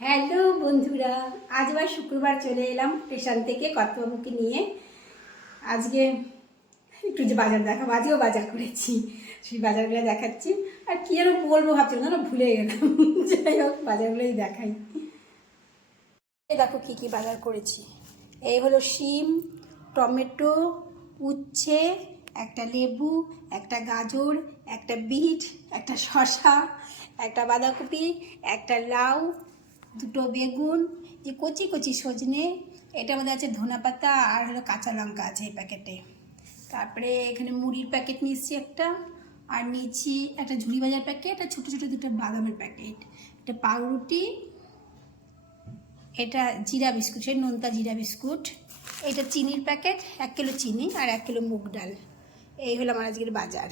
Hello বন্ধুরা, আজ আবার শুক্রবার চলে এলাম স্টেশন থেকে কর্তাবাবুকে নিয়ে। আজকে একটু যে বাজার দেখাবো, আজকেও বাজার করেছি, সেই বাজারগুলো দেখাচ্ছি। আর কী আরও বলবো ভাবছিলাম না, ভুলে গেলাম। যাই হোক, বাজারগুলোই দেখাই। এই দেখো কী কী বাজার করেছি। এই হলো শিম, টমেটো, উচ্ছে, একটা লেবু, একটা গাজর, একটা বিট, একটা শসা, একটা বাঁধাকপি, একটা লাউ, দুটো বেগুন, যে কচি কচি সজনে, এটার মধ্যে আছে ধনেপাতা, আর হলো কাঁচা লঙ্কা আছে এই প্যাকেটে। তারপরে এখানে মুড়ির প্যাকেট নিয়েছি একটা, আর নিয়েছি একটা ঝুড়ি ভাজার প্যাকেট, আর ছোটো ছোটো দুটো বাদামের প্যাকেট, একটা পাউরুটি, এটা জিরা বিস্কুট, সেই নোনতা জিরা বিস্কুট, এটা চিনির প্যাকেট, 1 কিলো চিনি, আর 1 কিলো মুগ ডাল। এই হলো আমার আজকের বাজার।